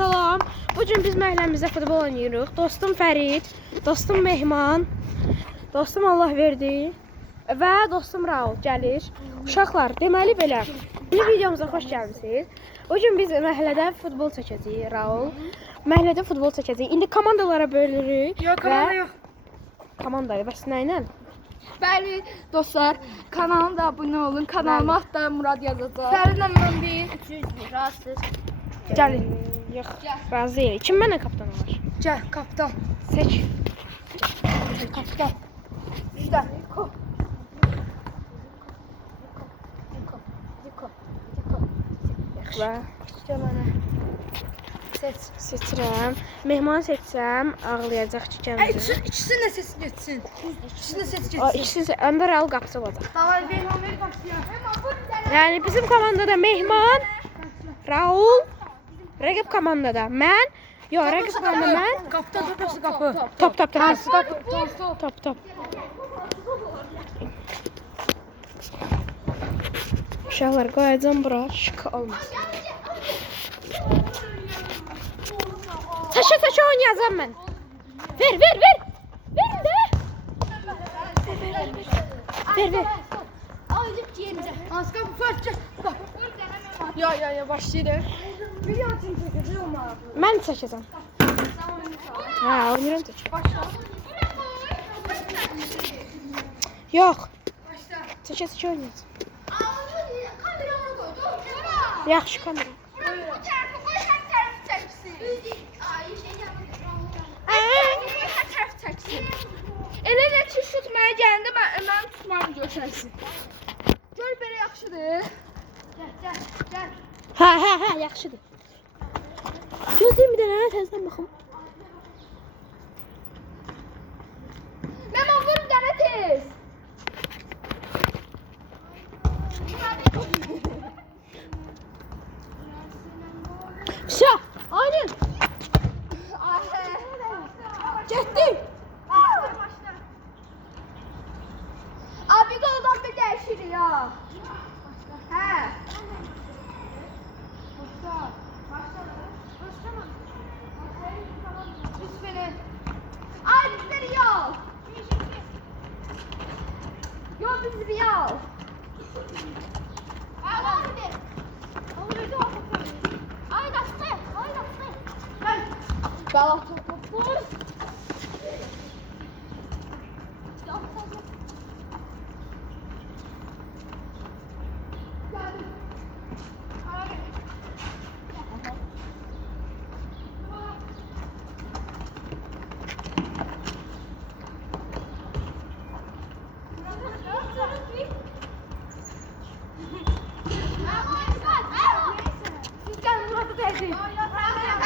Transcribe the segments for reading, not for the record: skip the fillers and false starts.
Salam. Bugün biz məhəlləmizdə futbol oynayırıq. Dostum Fərid, dostum Mehman, dostum Allahverdi və dostum Raul gəlir. Uşaqlar, deməli belə. Bu videomuza xoş gəlmisiniz. Bugün biz məhəllədə futbol çəkəcəyik, Raul. Məhəllədə futbol çəkəcəyik. İndi komandalara bölürük. Yox, komanda yox. Komandaya bəs nə ilə? Bəli dostlar, kanalıma da abunə olun. Kanalıma da Murad yazacaq. Fəridlə mən deyil. 300 razısız. Gəlin. Yox, razıyam. Kim mənə kapitan var? Gəl, kapitan. Seç. Kapitan. İşte. Və İşte mənə. Seç. seçirəm. Mehman seçsəm ağlayacaq ki, gəncə. İkisini də seç geçsin. İkisini də seç O geçsin. ikisi öndə Raul qapısı olacaq. Davay Beyhan ver başlayalım. Yəni bizim komandada Mehman, Raul, rəqib komandada mən, yox, rəqib komandada mən. Kapitan topası kapı. Top, top, top. Top. Top, top. Uşaqlar qoyacağım bura, şık olmasın. Saça oynayacağım mən. Ver. Verin də. Ver. Azıcık yiyince. Az kapı fırça. Bak. Ya başlayalım. Biliyorsun çekici olmalı. Mən çəkəcəm. Hə, oynayıram çək. Başla. Yox, Başla. çəkə oynayacağım. Kameramı koydu. Yaxşı kamera. Bu tarafı koy, her tarafı çeksin. Her tarafı çeksin. Elə də ki, tutmaya gələndə mən tutmam götürəsin. Gör belə yaxşıdır. Gəl. Hə, yaxşıdır. Gözləyim bir dənə, təzədən baxım. Mən vur dənə tez. Şa, oynayın. Getdik. Abi qoldan bir dəyişir ya. Hə. Başla. Lütfen. Ay bizleri yol. Yol bizi bir yol. Ay dastı. Gel. Galata topu.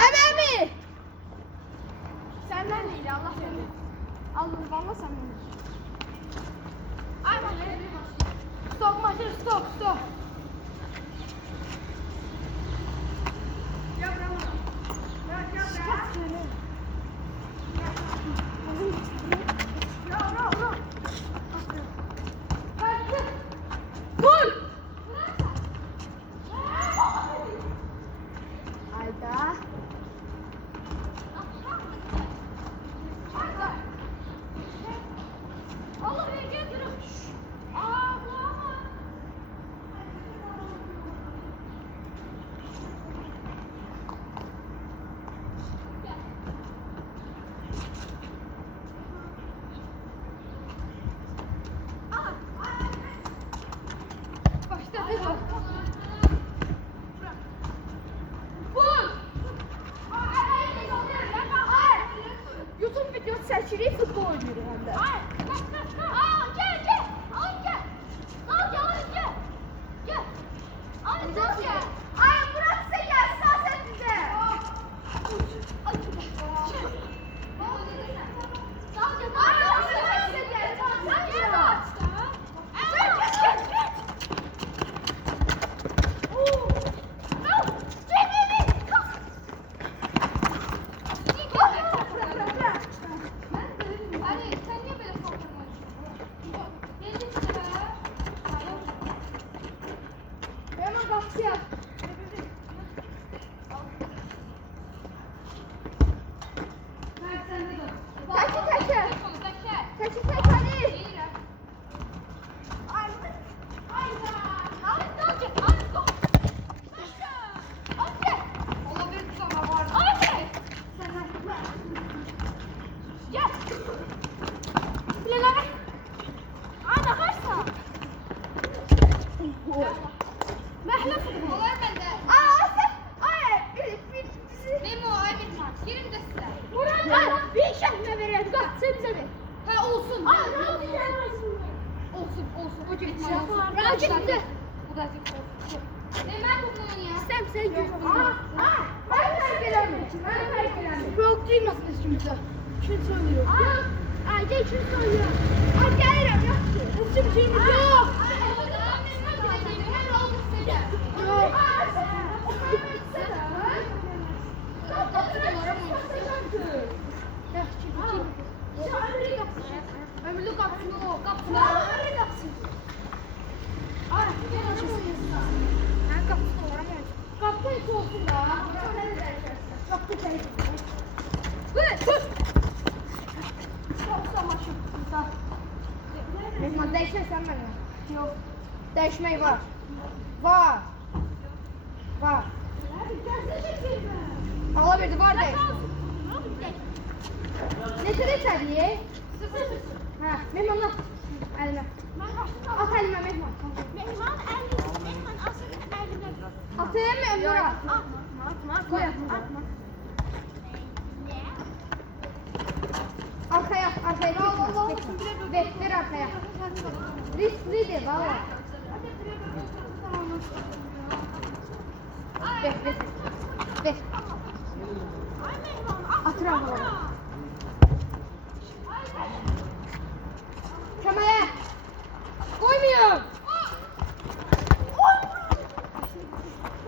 Əməmi! Səndən deyil, Allah səndən. Allah, valla səndən. Ay, stop maşın, stop. Ya, bravo. Gol! Hayda. Allah gel durun. Bravo. Başladı. Vur. YouTube videosu çəkirik, futbol oynayırıq həm də. Gel. Ay, Murat size gelsin, sen bize. Yerim də sizə. Murat, bir şəhmə verək. Qaç, sən bizə ver. Hə, olsun. Olsun. O getmə. Rahat bizə. Bu da zikr. Mən bunu oynayam. İstəmsən yox. Mən fərq eləmir. Yox, duymasın heç kimsə. Kim söylüyor? Ay, gel kim söylüyor? Ay, gəlirəm, yaxşı. Bizim şeyimiz yox. Ömürlü qapısını o, qapısını. Ay, mən qapısını olaram. Qapı heç olsun da. Qapı çəkir. Vır! Qapısı maşın. Mehman, dəyişməksən mənə. Yox. Dəyişmək var. Var. Allah verdi, var değil. Neçədə içəriyi? Hə, Mehman, at. Əlimə. At əlimə, Mehman. Mehman asıl elimə. Atayım mı Ömür at? Atma. Koy atma. Arkaya. Ver arkaya. Risklidir valla. Ver. Atır ablaları. Kamaya. Koymuyorum.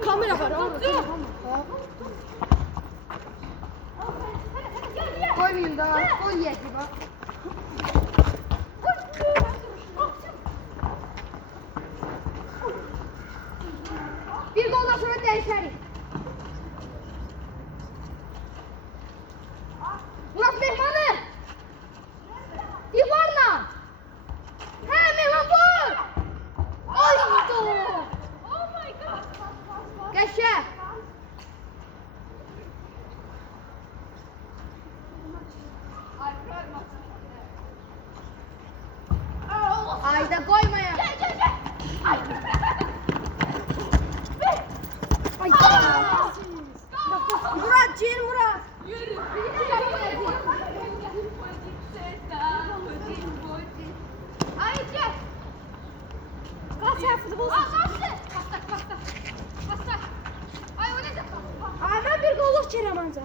Kamera var orada. Koymayayım daha. Koy yiyecek bak. Bir goldan sonra değişelim. Murat Mehman'ı. Divarla. He Mehman vur. Ay işte. Oh my god. Geçer. Ayda koymaya. Gel. Ay. Ay. Murat, Cil Murat. Yürü. Ay gel. Kaç ya futbol? Basta. Ay o ne? Ay ben bir golluk çeyrem ancak.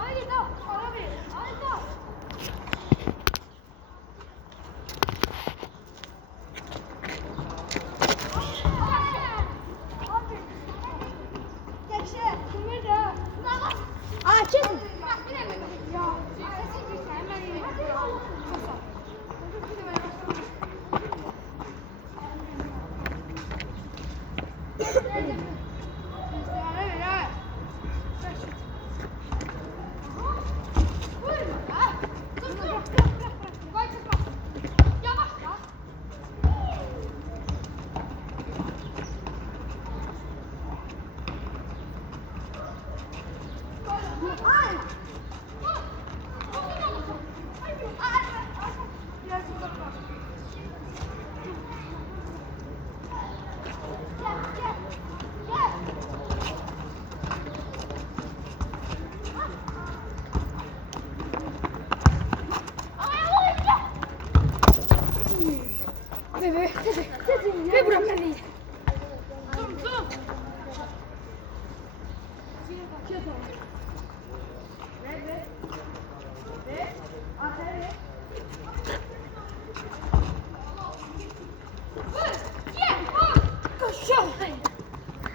Ayda. Para ver. Ayda. Açın. Ve buram ben değil.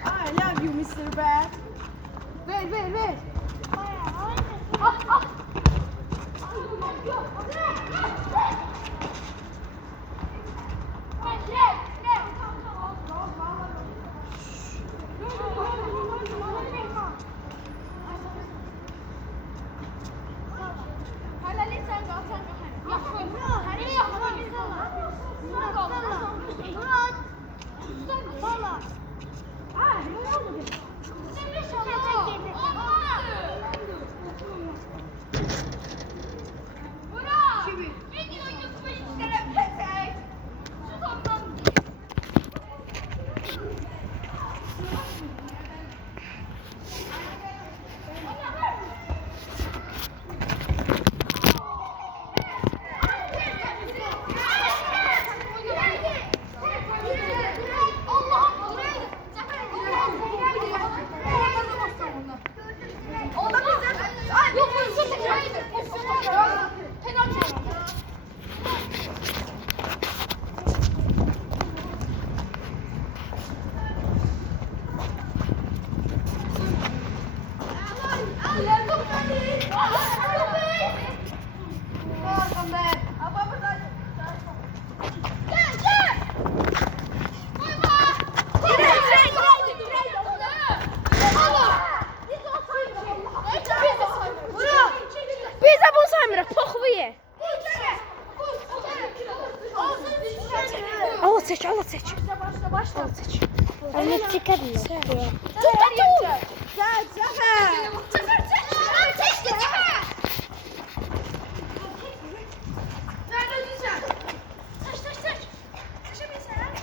I love you, Mr. Bear. Ver. Biz də bunu saymırıq. Poxvu ye. Allah seç, Allah seç. Allah seç. Onu çıkarmıyor.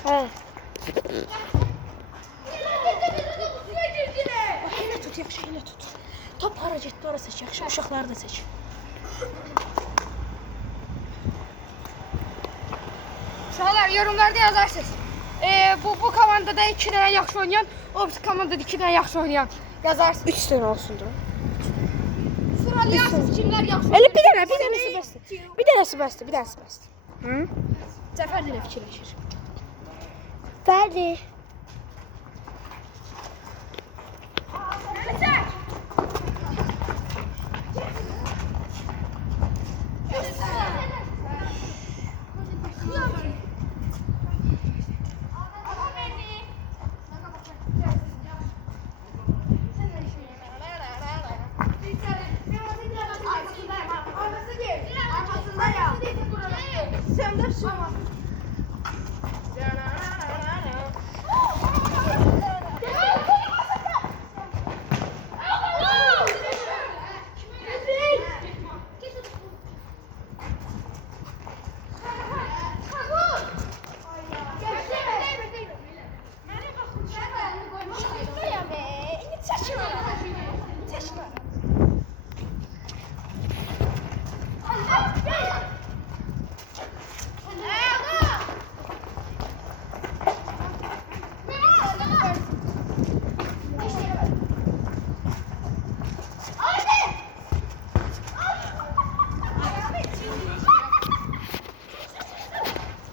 Ha. Elə tut, yaxşı elə tut. Top hara getdi, ora seç. Yaxşı, uşaqları da seç. Uşaqlar yorumlarda yazarsınız. Bu komandada 2 dənə yaxşı oynayan, o birisi komandada 2 dənə yaxşı oynayan yazarsınız. 3 dənə olsun da. Sıralayarsınız kimlər yaxşı Elə bir dənəsi bəsdir. Bir dənəsi bəsdir, bir dənəsi bəsdir. Hı? Cəfər də fikirləşir. Bəli.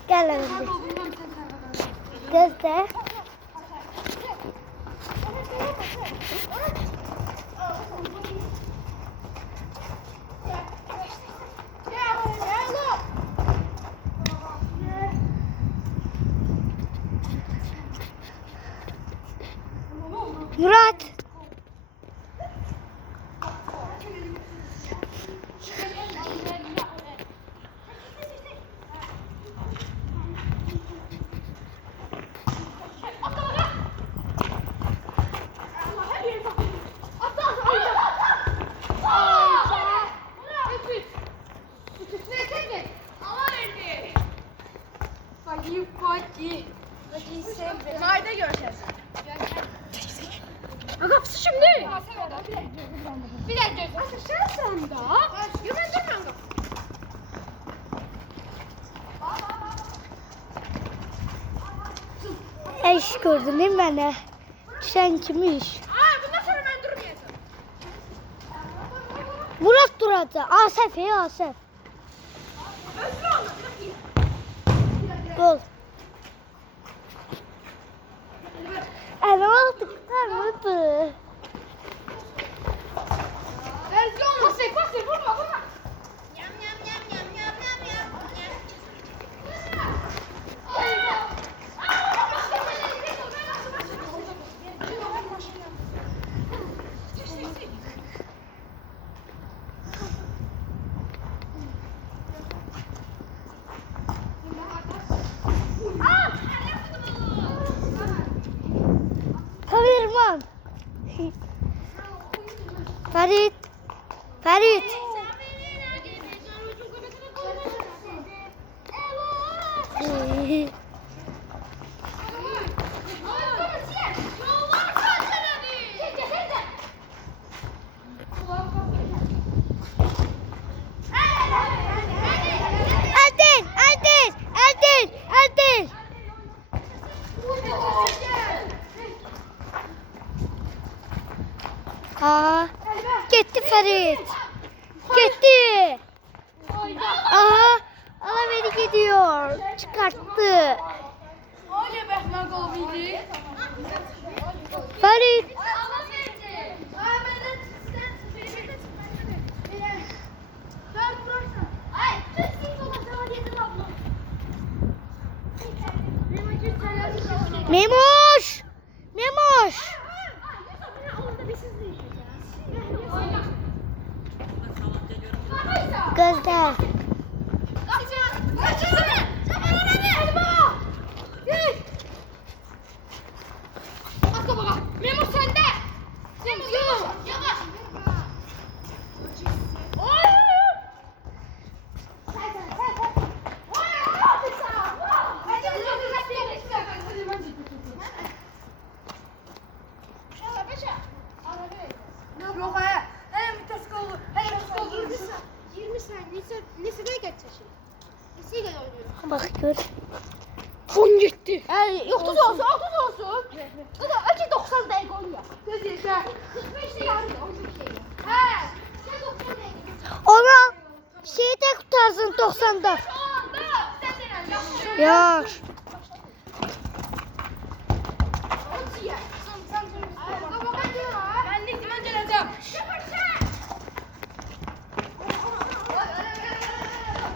Gel önce. Gözde. Murat. Mayda görüşeceğiz. Qapısı kimdir? Bir dakika gözüm. Sen da. Yüründürmem. Eş gördün değil mi bana? Sen kimmiş? Bundan sonra ben durmayacağım. Murat duradı. Asef ya Asef. Gol. Evet aldık. Tanrıdı. Pasır pasır vurma vurma. Yam yam yam yam yam yam yam. Kavirman. Ferit. Ferit. Erdin, Erdin, Erdin, Erdin. Aa, gitti Ferit. Gitti. Aha, beni gidiyor. Çıkarttı. Olha Bergman gol bildi. Ferit. Memoş! Memoş! Gözde. Memo sende. Memo yavaş. Yavaş. Yok hayır. Hem vites oldu. Hem vites oldu. 20 saniye. Nesine geçeceksin? Nesine oynuyorum? Bak gör. 17. Yok 30 olsun, 30 olsun. Bu da acı 90 dakika oluyor. Söz yeter. 45 de yarın olacak şey. He. Sen 90 dakika. Ona şeyi de tutarsın 90'da. Yok. Ben ne zaman geleceğim?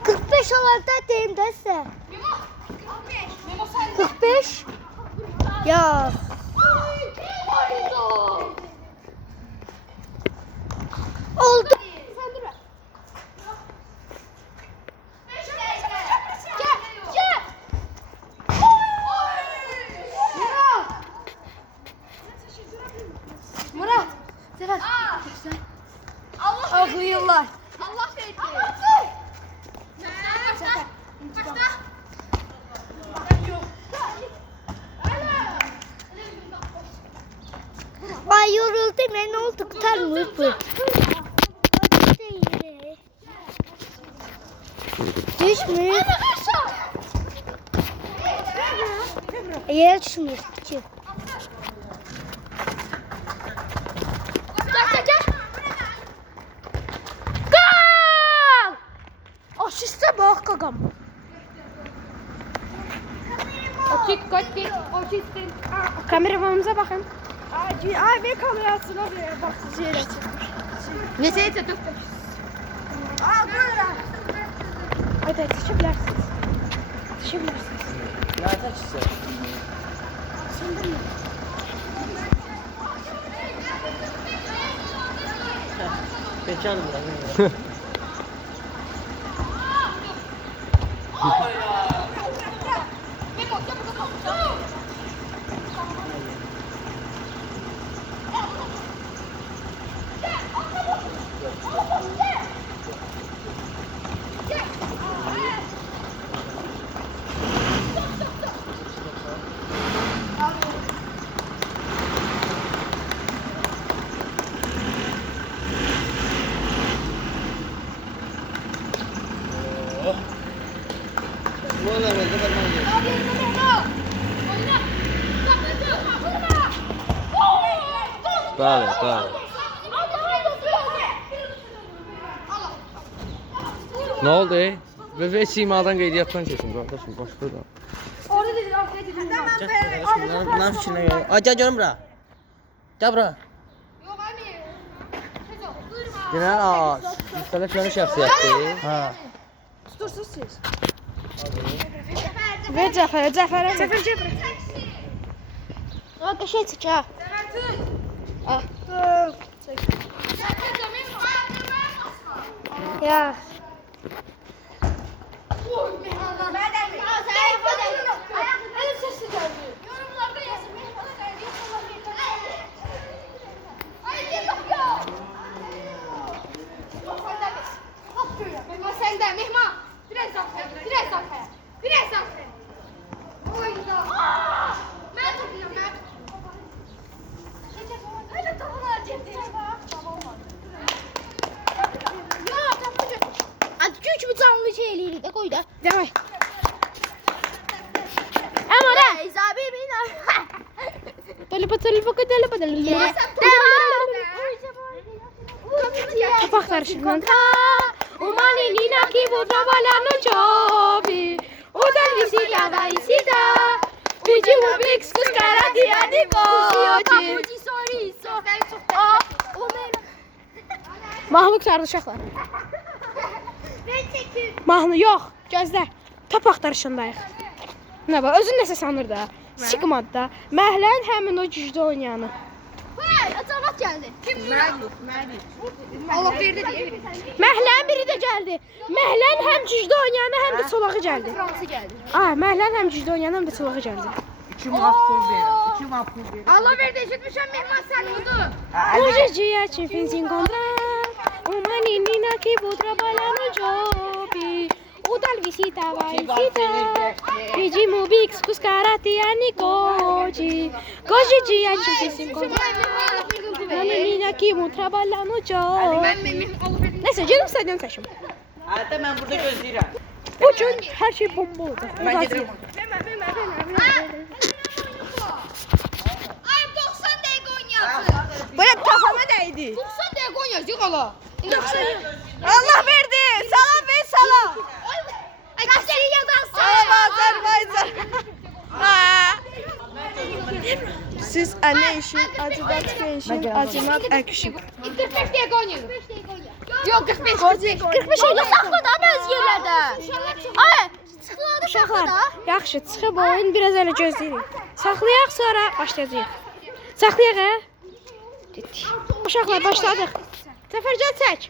45 olarak da deyim de size. Memo sen 45. Ya. Oldu. Murat. Sefer. Allah Aklı yıllar. Allah verdi. Kaçta? Ay yoruldum ben ne oldu tutar mı bu? Düşmüyor. Yer düşmüyor. Gel gel gel. Gol! Asiste bak kakam. Oçit. Kameramanımıza bakın. Ay bir kamerasına bir bak şeyle çıkmış. Ne şey tutup? Aa böyle. Hadi seçebilirsiniz. Seçebilirsiniz. Nerede çizer? Bekarım ben. Bu ne oldu? Bəli, bəli. Ne oldu? Ve simadan qeydiyyatdan keçin qardaşım, başqa da. Orada dedi arkaya dedi. Bunların fikrinə görə. Ay gəl görüm bura. Gəl bura. Yok abi. Genel ağac. Müstələ şöyle şəxsiyyətdir. Hə. Tutursuz siz. Ver Cəfərə, Cəfərə. Cəfər. O şey çık ha. Ya. Yorumlarda yazın. Mehman sende, Mehman. Biraz arkaya, biraz arkaya. Biraz arkaya. Oyda. Ben tutuyorum, ben tutuyorum. Hadi topunu çekti. Ya topucu. Hadi küçük bir canlı şeyleri de koy da. Devam. Amara. Abi benim. Kapak karışımdan. Umani nina ki bu trabalhando chove. O da visita da visita. Pediu Pix que os caras de adibote. Mahnı qurtardı uşaqlar. Mahnı yox, gözlə. Top axtarışındayıq. Nə bax, özün nəsə sanır da. Çıxmadı da. Məhlən həmin o güclü oynayanı. Hey, acabat geldi. Kim Allah verdi diye. Məhlən biri də gəldi. Məhlən həm güclü oynayanı, həm də çolağı gəldi. Fransa geldi. Məhlən həm güclü oynayanı, həm də çolağı gəldi. 2 manat pul verirəm. 2 manat pul verirəm. Allah verdi eşitmişəm mehman sen oldu. Hoje dia te fiz encontrar uma menina que vou trabalhar no job. O tal visita vai visitar. Pedimos Bix com os caras te anicode. Hoje dia te fiz encontrar uma menina que vou trabalhar no job. Neyse canım stadyon taşım. Hatta mən burada gözləyirəm. Bu gün her şey bomba oldu. Mən gedirəm. Ay 90 dakika oynayacağız. Böyle kafama değdi. 90 dakika oynayacağız yok Allah. Allah verdi. Salam ver salam. Ay kaçları yadan Salam Azerbaycan. Siz anne işin, acıdat işin, acımat ekşin. 45 dakika oynuyoruz. Yok 45. 45 Oyunda saxla da bəzi yerlərdə. Ay, çıxladı saxla Uşaqlar, da. yaxşı, çıxıb oyun biraz elə gözləyirik. Saxlayaq, sonra başlayacağıq. Saxlayaq, hə? Getdik. Uşaqlar, başladıq. Zəfərcan çək.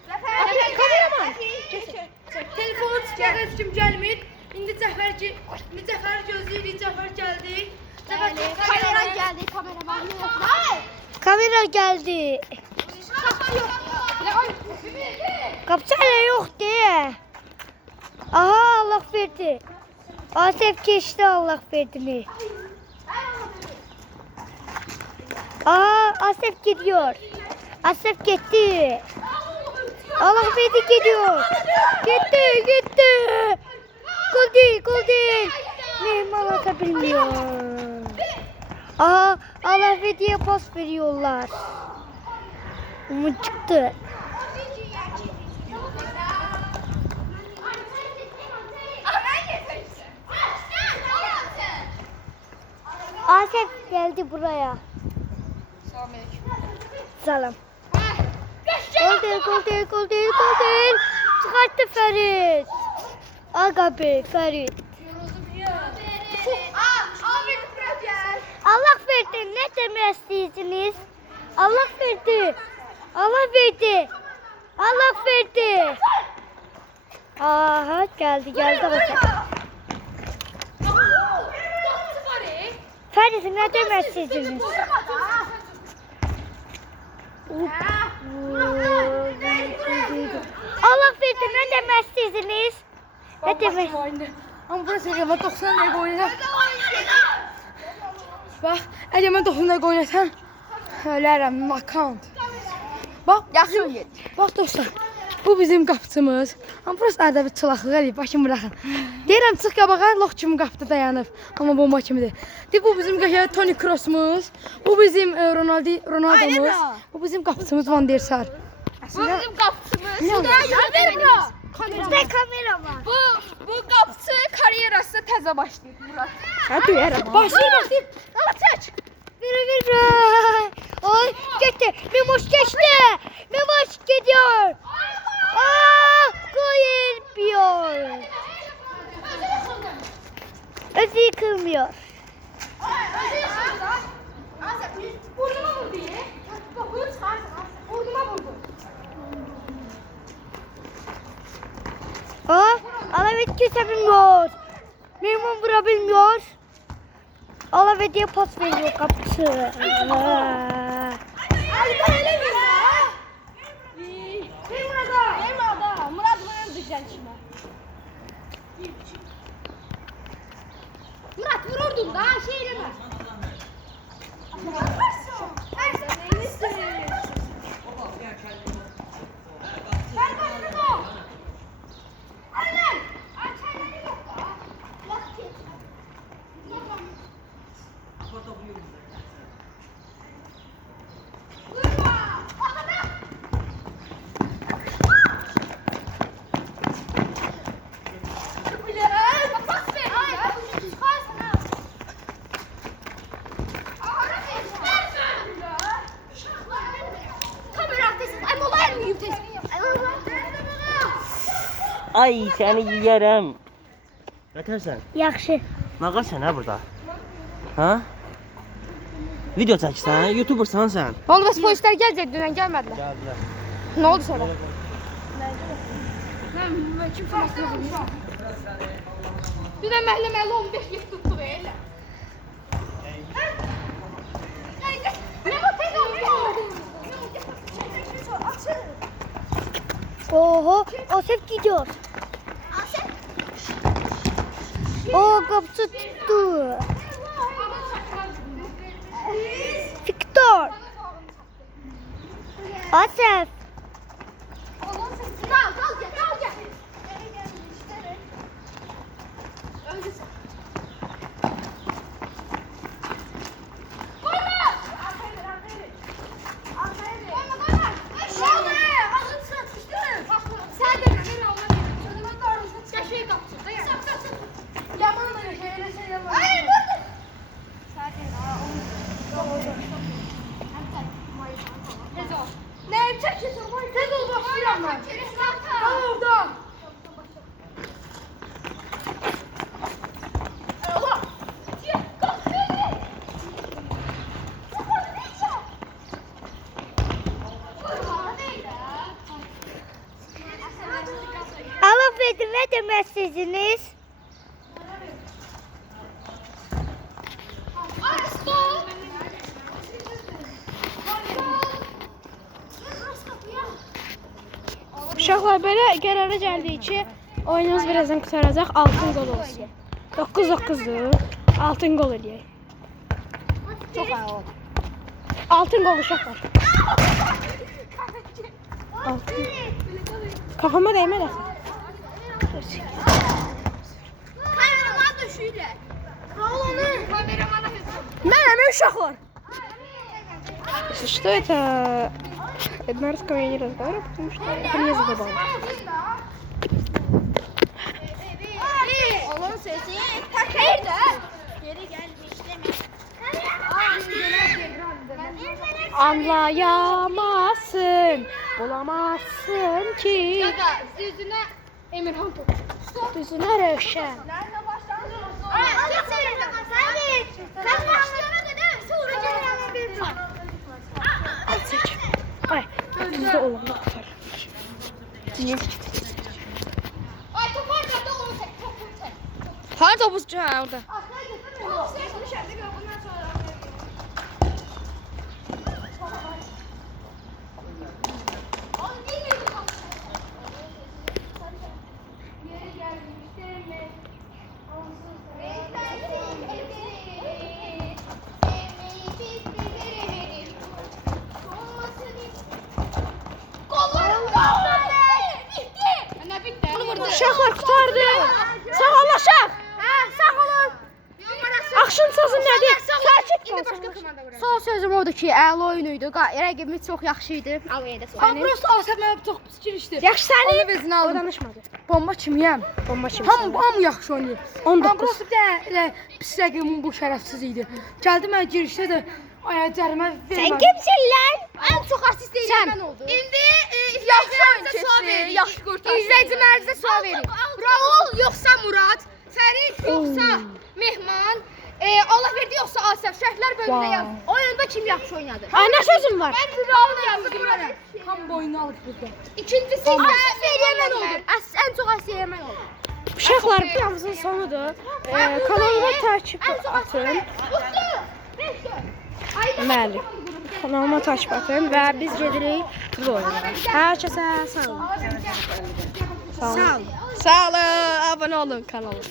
Kameraman. Telefonu çıxarır kim gəlmir. İndi Cəfər gözləyirik, Cəfər gəldi. Kamera gəldi, kameraman yox. Ay, Kamera geldi. saxla yox. Kapsayla yok diye. Aha Allah verdi. Asef geçti Allah verdi mi? Aha Asef gidiyor. Asef gitti. Allah verdi gidiyor. Gitti. Gol değil. Mehman atabilmiyor. Aha Allah verdiye pas veriyorlar. Umut çıktı. Asef geldi buraya. Selam. Gol değil. Çıkarttı Ferit. Aga be Ferit. Allah verdi. Ne demek istiyorsunuz? Allah verdi. Aha geldi. Asef. Ferit ne demek istiyorsunuz? Allah verdi ne demek istiyorsunuz? Ne demek? Ama burası Egemen 90 dakika oynasam. Bak, Egemen 90 dakika oynasam. Ölərəm, nakant. Bak, yaxşı yer. Bak dostlar, bu bizim qapıçımız. Amma burası arada bir çılaqlıq eləyib, başını bıraxın. Deyirəm, çıx qabağa, lox kimi qapıda dayanıb. Amma bomba kimidir. Deyir, bu bizim Toni Kroos'umuz. Bu bizim Ronaldo'muz. Bu bizim qapıçımız Van der Sar. Bu bizim qapıçımız. Ne oldu? Bizde kamera var. Bu qapıçı karyerasına təzə başlayıb Murat. Ha, duyarım. Başlayır. Allah çək. Bir. Ay gitti. Memoş geçti. Memoş gidiyor. Gol yapıyor. Özü yıkılmıyor. Burnuma vurdu ya. Dokuyu çıkarsın. Burnuma vurdu. Alavet kesebilmiyor. Memnun vurabilmiyor. Alavet'e pas veriyor kapısı. Murat bana düşen şimdi. Murat vururdun da şey eleme. Ay səni yeyərəm. Nətərsən? Yaxşı. Nağarsan ha burada? Ha? Video çəksən, YouTubersan sən. Oğlum bəs polislər gələcək, dünən gəlmədilər. Gəldilər. Nə oldu sonra? Dünən məhləməli 15 get tutdu elə. Ne bu tez oldu? Oho, Asef gidiyor. O kapısı tuttu. Victor. Asef. Kal gel. Ne çekiyorsun? Tez ol başlayalım. Kal orada. Allah verdi, ne demezsiniz? Uşaqlar belə qərara gəldik ki, oyunumuz birazdan qurtaracaq, altın gol olsun. 9-9-dur, altın gol eləyək. Çok ağır. Altın gol uşaqlar. Altın. Kafama dəymə də. Kameraman düşüyorlar. Kameramana hücum. Mənəm uşaqlar. Что это? Это на русском я не разговариваю, потому что это мне задавало. Onun sesi takaydı. Geri gelmiş demek. Anlayamazsın, bulamazsın ki. Gaga yüzüne Emirhan top. Düzünə rövşən. Sen başlayana kadar sonra Ceren'e bir Azıcık. Ay, düzdə olanda qurtar. Niyə? Ay top orada onu tek top tek. Hanı topuzcu ha orada? Uşaqlar qurtardı. Sağollaşaq. Sağ olun. Axşam sözü nədir? Sakit İndi qal. başqa komanda vuraq. Son sözüm odur ki, əla oyun idi. Rəqibimiz çox yaxşı idi. Prosta Asef mənə çox pis girişdi. Yaxşı səni. Onu bezini aldım. O danışmadı. Bomba kimiyəm? Bomba kimi. Hamı yaxşı oynayır. 19. Amma prosta bir də pis rəqibimin bu şərəfsiz idi. Gəldi mənə girişdə də cərimə vermədi. kimsin lan? En çok asist Sen. eğilen ben oldu. İndi izleyicilerimize sual verin. Yaxşı qurtardı. İzleyicilerimize sual verin. Raul yoksa Murat, Ferit yoksa Mehman, Allah verdi yoksa Asef. Şərhlər bölümünə yaz. Oyunda kim yaxşı oynadı? Ay, nə sözüm var? Ben Raul yazdım Murat. Tam boyunu alıb bizdə. İkincisi ise Mehman oldu. En çok asist eğilen ben oldu. Uşaqlar, bu videomuzun sonudur. Kanalıma takip atın. Bəli. Kanalıma takip atın və biz gedirik futbol oynamağa. Hər kəsə sağ olun. Sağ olun. Sağ olun. Abunə olun kanala.